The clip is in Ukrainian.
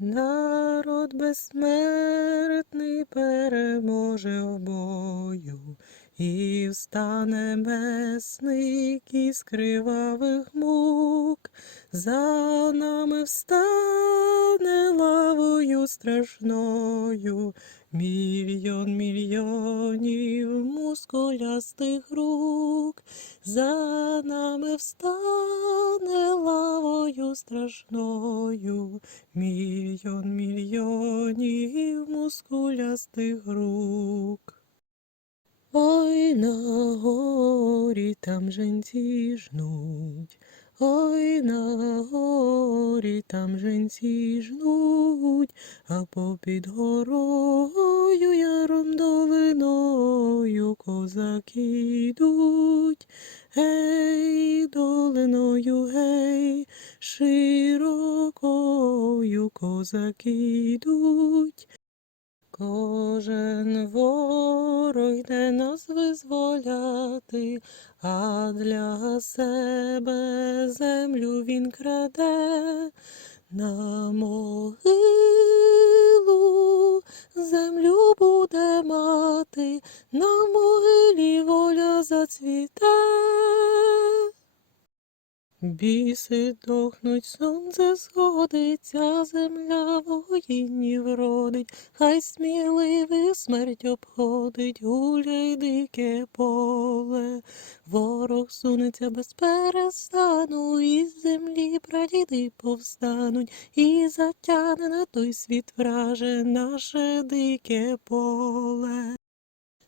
Народ безсмертний переможе в бою, і встане месник із кривавих мук, за нами встане лавою страшною, мільйон мільйонів мускулястих рук, за нами встане лавою страшною, мільйон мільйонів мускулястих рук. Ой на горі там женці жнуть, ой на горі там женці жнуть, а попід горою долиною козаки йдуть. Гей, долиною, гей, широкою козаки йдуть. Кожен ворог йде нас визволяти, а для себе землю він краде. На могилу мати, на могилі воля зацвіте. Біси дохнуть, сонце сходиться, земля воїнів родить, хай сміливий смерть обходить, гуляй дике поле. Ворог сунеться без перестану, із землі прадіди повстануть, і затягне на той світ враже наше дике поле.